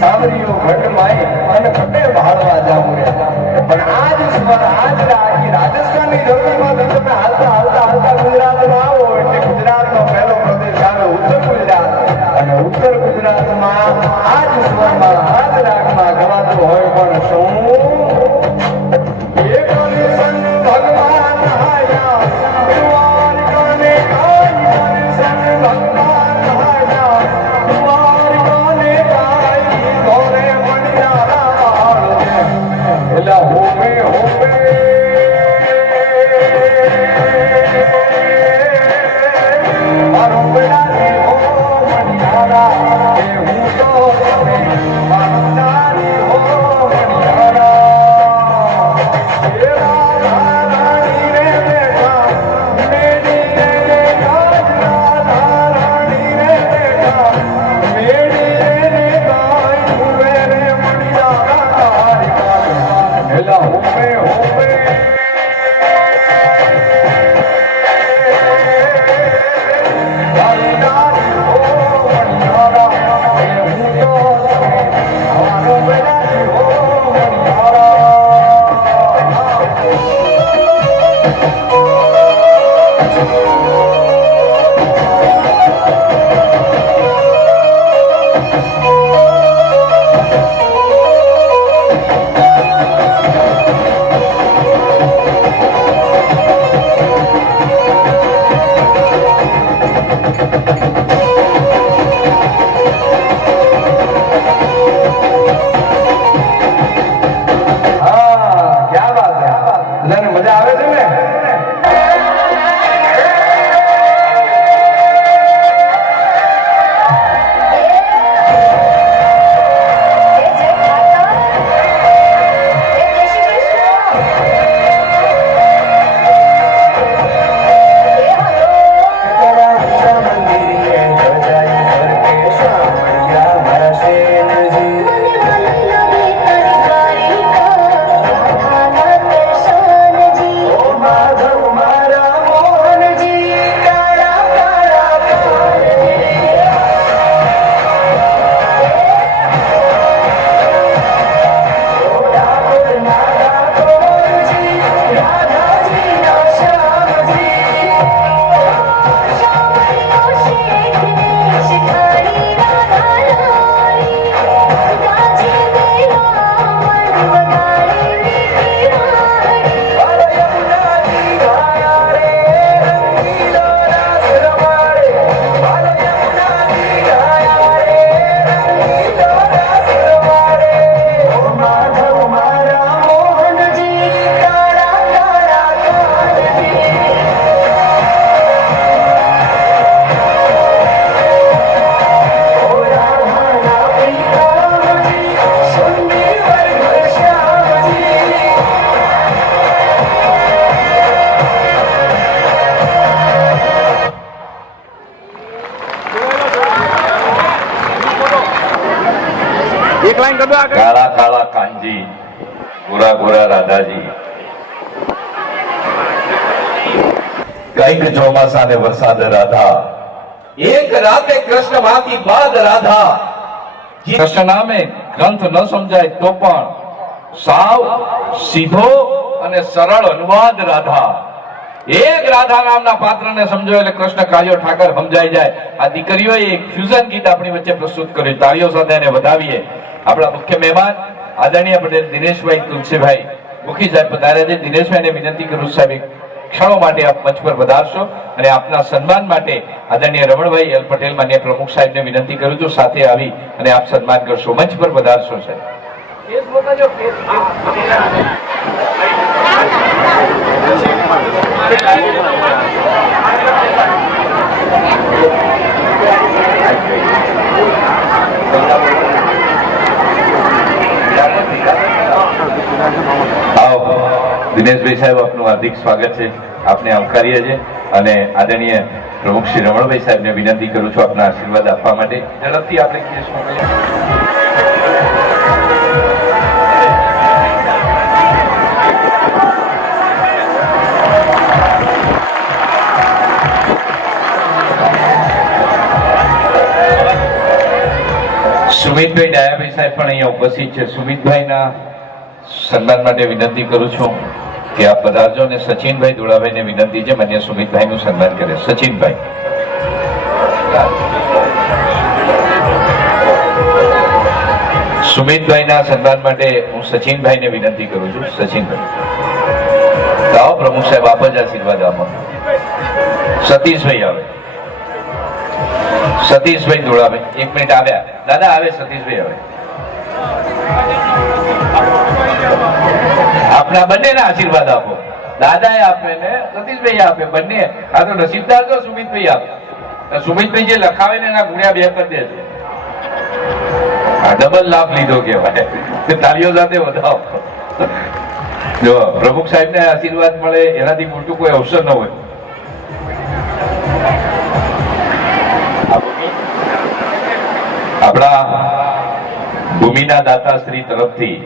સાંભળ્યો ઘટમાઈ અને ઘટે ભાળવા જાવું રે પણ આજ સ્વર આજ રાગી રાજસ્થાનની ધરતીમાં તમે હાલતા હાલતા હાલતા ગુજરાતમાં આવો એટલે ગુજરાતનો પહેલો પ્રદેશ આવે ઉત્તર ગુજરાત અને ઉત્તર ગુજરાતમાં આજ સ્વરમાં આજ રાગમાં ગવાતું હોય પણ શું એક સંત ભગવાન આયા દ્વારકાને કાઈ સંત ભગવાન આયા દ્વારકાને કાઈ ધોરે મણિયારા વાળ એલા હોમે હોમે મારો બેડાને હો મણિયારા એ હું તો તમે મારો દાની હો મણિયારા કાળા કાળા કાંજી ગોરા ગોરા રાધાજી કઈક ચોમાસા ને વરસાદ રાધા એક રાતે કૃષ્ણ માંથી બાદ રાધા કૃષ્ણ નામે ગ્રંથ ન સમજાય તો પણ સાવ સીધો અને સરળ અનુવાદ રાધા એક રાધા નામના પાત્રને સમજો એટલે કૃષ્ણ કાળિયો ઠાકર સમજાઈ જાય આ દીકરીઓએ એક ફ્યુઝન ગીત આપણી વચ્ચે પ્રસ્તુત કર્યું તાળીઓ સાથે એને વધાવીએ આપણા મુખ્ય મહેમાન આદરણીય પટેલ દિનેશભાઈ તુલસીભાઈ મુખી સાહેબ પધાર્યા છે દિનેશભાઈને વિનંતી કરું સાહેબ ક્ષણો માટે આપ મંચ પર પધારશો અને આપના સન્માન માટે આદરણીય રમણભાઈ એલ પટેલ માન્ય પ્રમુખ સાહેબને વિનંતી કરું છું સાથે આવી અને આપ સન્માન કરશો મંચ પર પધારશો સાહેબ દિનેશભાઈ સાહેબ આપનું હાર્દિક સ્વાગત છે આપને આવકારીએ છીએ અને આદરણીય પ્રમુખ શ્રી રમણભાઈ સાહેબને વિનંતી કરું છું આપના આશીર્વાદ આપવા માટે ઝડપથી આપણે કેસમાં સુમિતભાઈ ડાયાભાઈ સાહેબ પણ અહીંયા ઉપસ્થિત છે. સુમિતભાઈના સન્માન માટે વિનંતી કરું છું કે આપ પધારજો અને સચિનભાઈ દોડાભાઈને વિનંતી છે માન્ય સુમિતભાઈનું સન્માન કરે. સચિનભાઈ સુમિતભાઈના સન્માન માટે હું સચિનભાઈને વિનંતી કરું છું. સચિનભાઈ તો પ્રમુખ સાહેબ આપ જ આશીર્વાદ આપો. સતીશભાઈ આવે. સતીશભાઈ દોડાભાઈ 1 મિનિટ આવ્યા. દાદા આવે. સતીશભાઈ આવે. આપના બંનેના આશીર્વાદ આપો. દાદાએ આપે ને સતીશભાઈ આપે. બંને આ તો નસીબદાર તો સુમિતભાઈ આપે. સુમિતભાઈ જે લખાવે ને એના ગુણ્યા 2 કરી દેજો. ડબલ લાભ લીધો કહેવાય. તાળીઓ સાથે વધાવો. જો પ્રમુખ સાહેબ ને આશીર્વાદ મળે એનાથી મોટું કોઈ અવસર ન હોય. આપણા ભૂમિના દાતા શ્રી તરફથી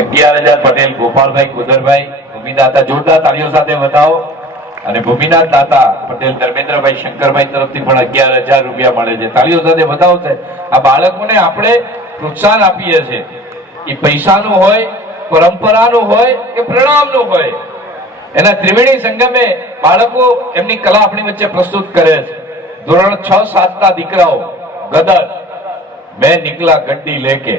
11,000 પટેલ ગોપાલભાઈ કુદરભાઈ ભૂમિદાતા જોરદાર તાળીઓ સાથે વધાવો. અને ભૂમિનાથ દાતા પટેલ ધર્મેન્દ્રભાઈ શંકરભાઈ તરફથી પણ 11,000 રૂપિયા મળે છે. તાળીઓ સાથે વધાવો છે. આ બાળકોને આપણે પ્રોત્સાહન આપીએ છીએ. એ પૈસાનું હોય, પરંપરાનું હોય કે પ્રણામનું હોય, એના ત્રિવેણી સંગમે બાળકો એમની કલા આપણી વચ્ચે પ્રસ્તુત કરે છે. ધોરણ 6-7 ના દીકરાઓ ગદર મેં નીકળા ગड्डी લેકે.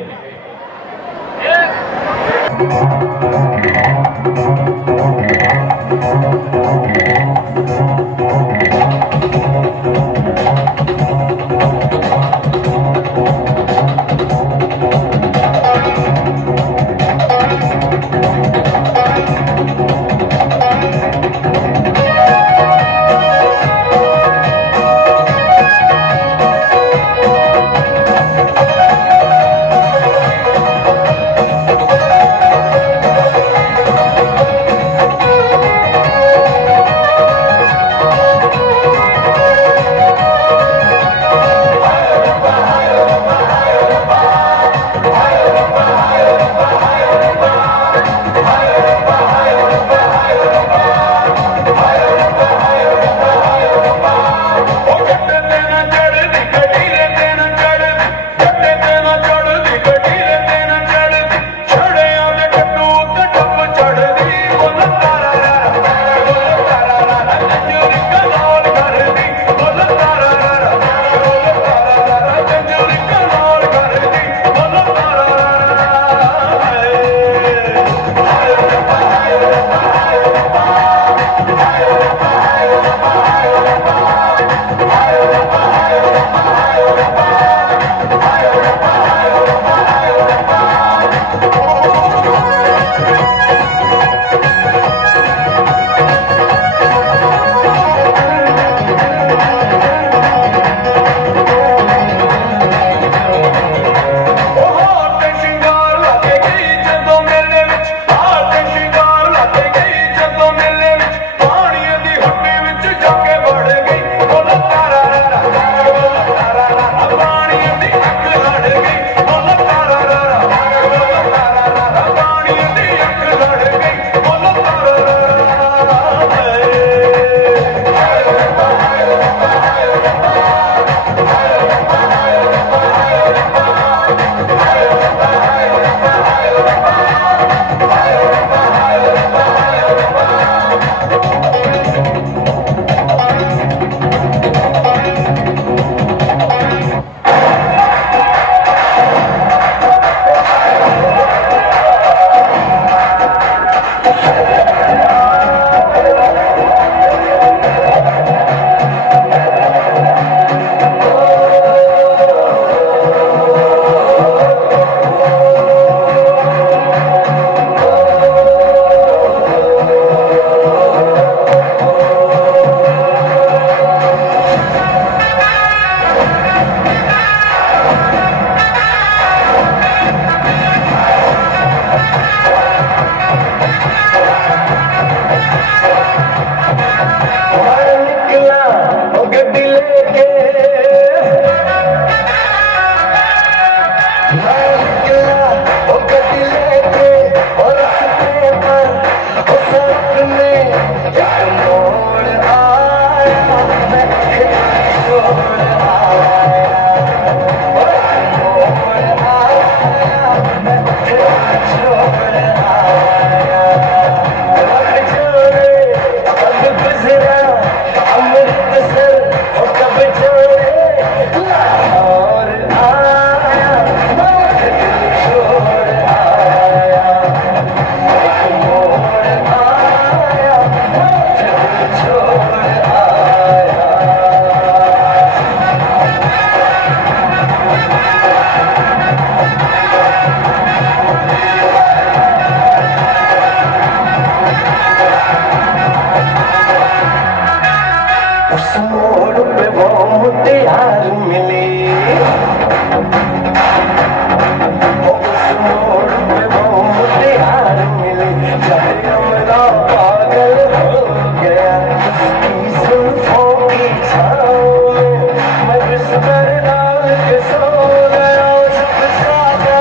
सो गया सब जागा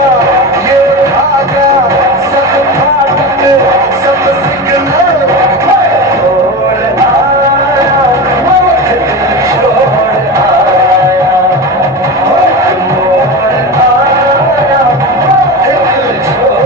ये भागा सब फाटक सब सिग्नल छोड़ आया दिल छोड़ आया मोड़ आया दिल छोड़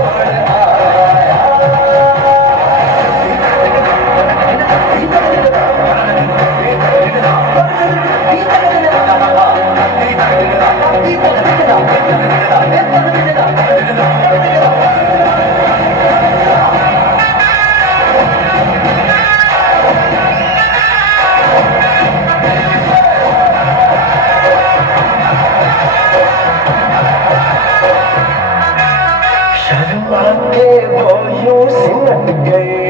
शर्मा के वो यूं सिमट गए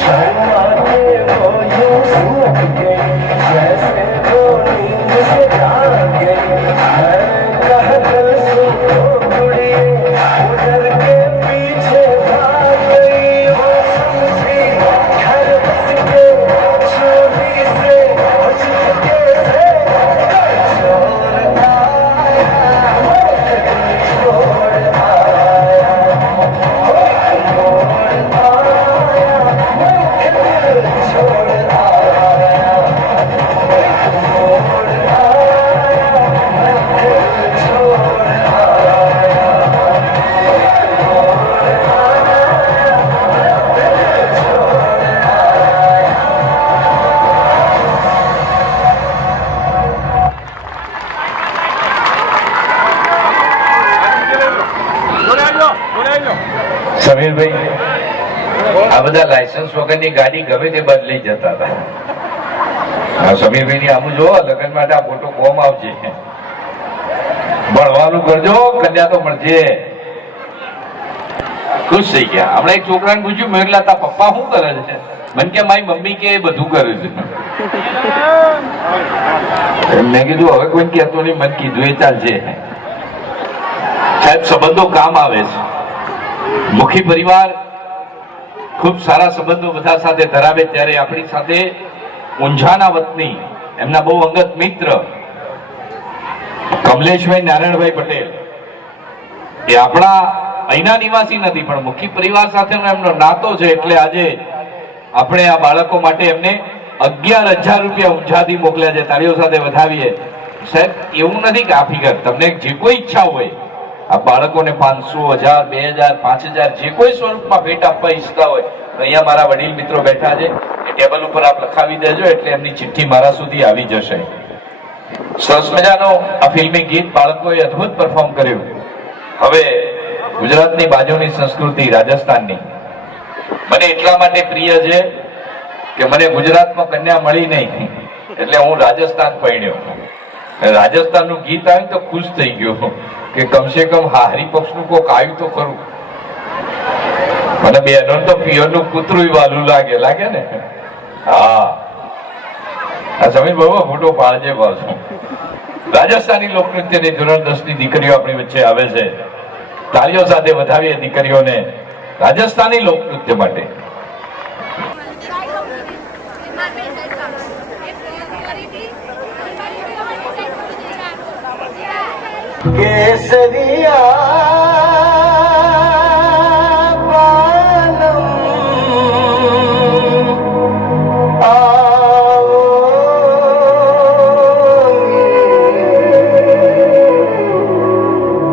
शर्मा के वो यूं सिमट गए जैसे वो नींद से जाग गई मैंने कहा दिल सुनो कुड़िए उधर के पीछे भाग गई वो समझी घर बस के चोरी से चुपके से छोड़ आया छोड़ आया मोड़ आया छोड़ आया मोड़ आया छोड़ સમીરભાઈ આ બધા લાયસન્સ વગરની ગાડી ગમે તે બદલી જતા હતા. સમીરભાઈ ની આમ જો લગ્ન માટે આ ફોટો કોમ આવશે. ભણવાનું કરજો, કન્યા તો મળશે. ખુશ થઈ ગયા. હમણાં એક છોકરાને પૂછ્યું, મેં કીધું તારા પપ્પા શું કરે છે? મને કે મારી મમ્મી કે એ બધું કરે છે. મેં કીધું હવે કોઈ કહેતો નહીં, મને કીધું એ ચાલશે. સાહેબ સંબંધો કામ આવે છે. મુખી પરિવાર ખૂબ સારા સંબંધો બધા સાથે ધરાવે ત્યારે આપણી સાથે ઊંઝાના વતની એમના બહુ અંગત મિત્ર કમલેશભાઈ નારાયણભાઈ પટેલ એ આપણા અહીંના નિવાસી નથી પણ મુખી પરિવાર સાથેનો એમનો નાતો છે એટલે આજે આપણે આ બાળકો માટે એમને 11,000 રૂપિયા ઊંઝાથી મોકલ્યા છે. તાળીઓ સાથે વધાવીએ. સાહેબ એવું નથી કે આ ફિગર તમને જે કોઈ ઈચ્છા હોય આ બાળકોને 500, 1000, 2000, 5000 જે કોઈ સ્વરૂપમાં ભેટ આપવા ઈચ્છતા હોય તો અહીંયા મારા વડીલ મિત્રો બેઠા છે. એ ટેબલ ઉપર આપ લખાવી દેજો એટલે એમની ચિઠ્ઠી મારા સુધી આવી જશે. સરસ મજાનો આ ફિલ્મી ગીત બાળકોએ અદ્ભુત પરફોર્મ કર્યું. હવે ગુજરાતની બાજુની સંસ્કૃતિ રાજસ્થાનની મને એટલા માટે પ્રિય છે કે મને ગુજરાતમાં કન્યા મળી નહીં એટલે હું રાજસ્થાન પરણ્યો. રાજસ્થાનનું ગીત આવ્યું તો ખુશ થઈ ગયો કે કમસે કમ હારી પક્ષનું કોક આવ્યું તો ખરું. મને બેનો તો પિયરનું કૂતરું વાલું લાગે ને. હા આ સમીર બાબા ફોટો પાડજે પાછું. રાજસ્થાની લોકનૃત્યની ધોરણ 10 ની દીકરીઓ આપણી વચ્ચે આવે છે. તાળીઓ સાથે વધાવીએ દીકરીઓને રાજસ્થાની લોકનૃત્ય માટે. केसरिया बालम आओ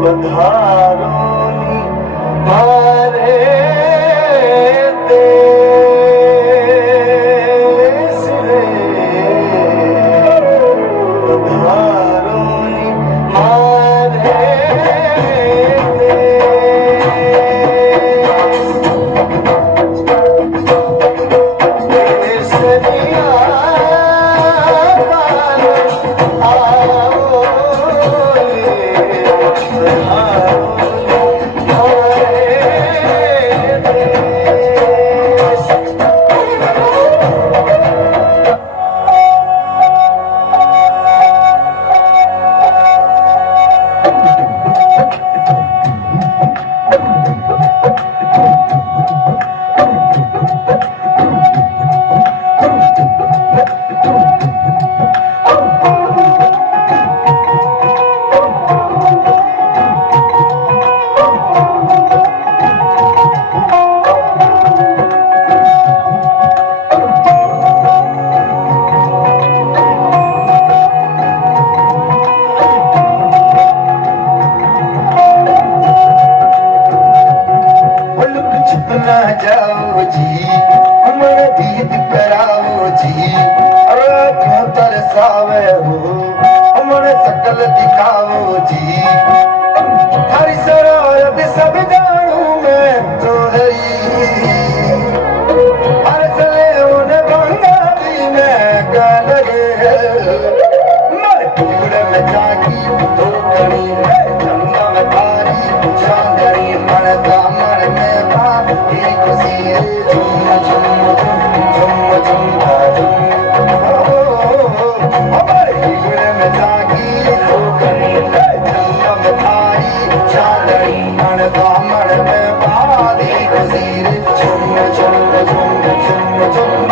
पधारोनी मारे देश रे पधारोनी मारे आओ जी हरी शरारत सब जानू मैं चौधरी हर चले उन बंगाली में कर लगे मैं पूरे में जागी तो करी चंदा में तारी चांदनी मरता मन में बात की खुशी झुम झुम झुम झुम झुम हमारे पूरे में जागी तो करी चंदा में तारी चांदनी मरता मन में बात की खुशी झुम झुम झुम झुम झुम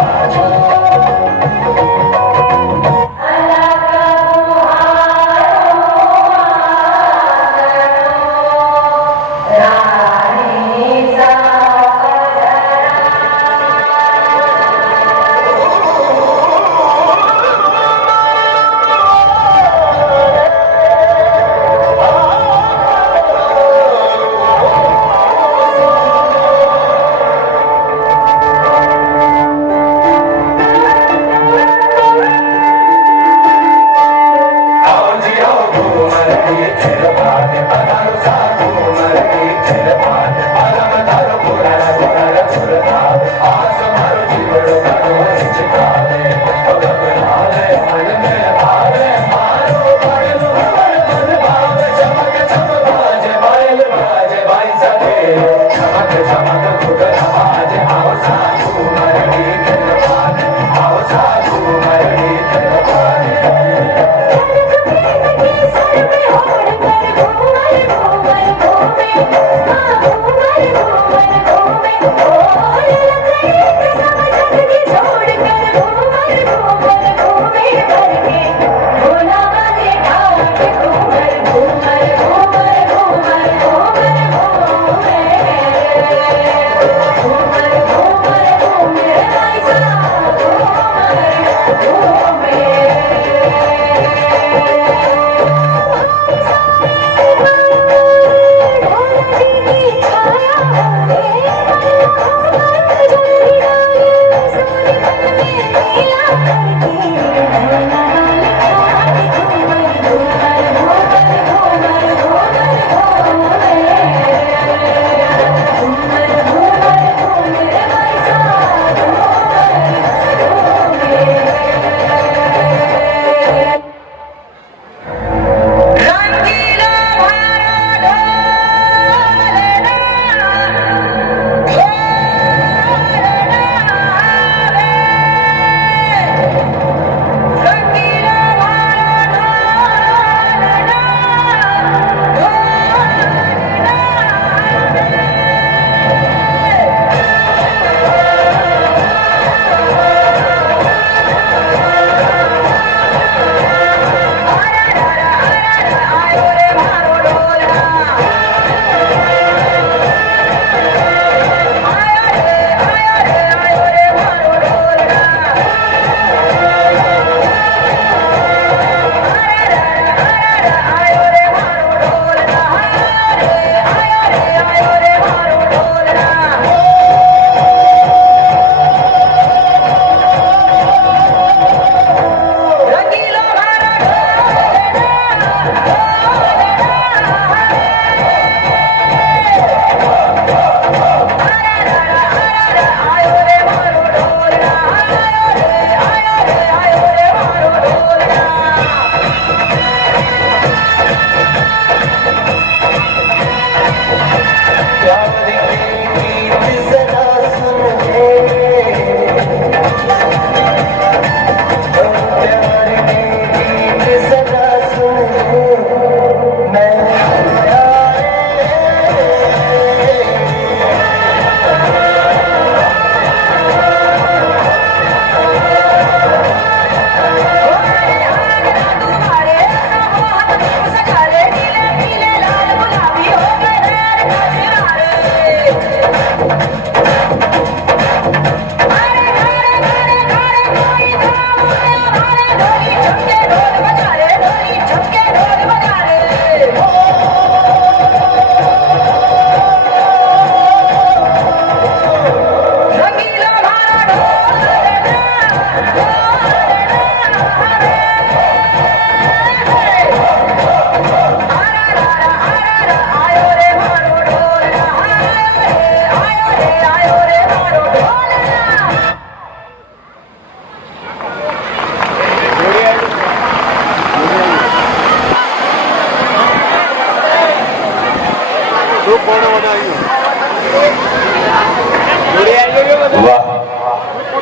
Thank you.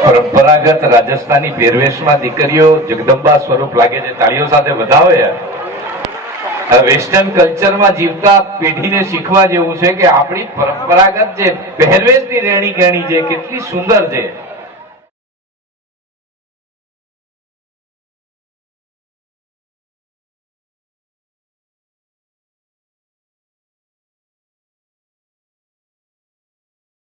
પરંપરાગત રાજસ્થાની પહેરવેશમાં દીકરીઓ જગદંબા સ્વરૂપ લાગે છે. તાળીઓ સાથે વધાવો યાર. વેસ્ટર્ન કલ્ચરમાં જીવતા પેઢીને શીખવા જેવું છે કે આપણી પરંપરાગત જે પહેરવેશની રહેણી કહેણી છે કેટલી સુંદર છે.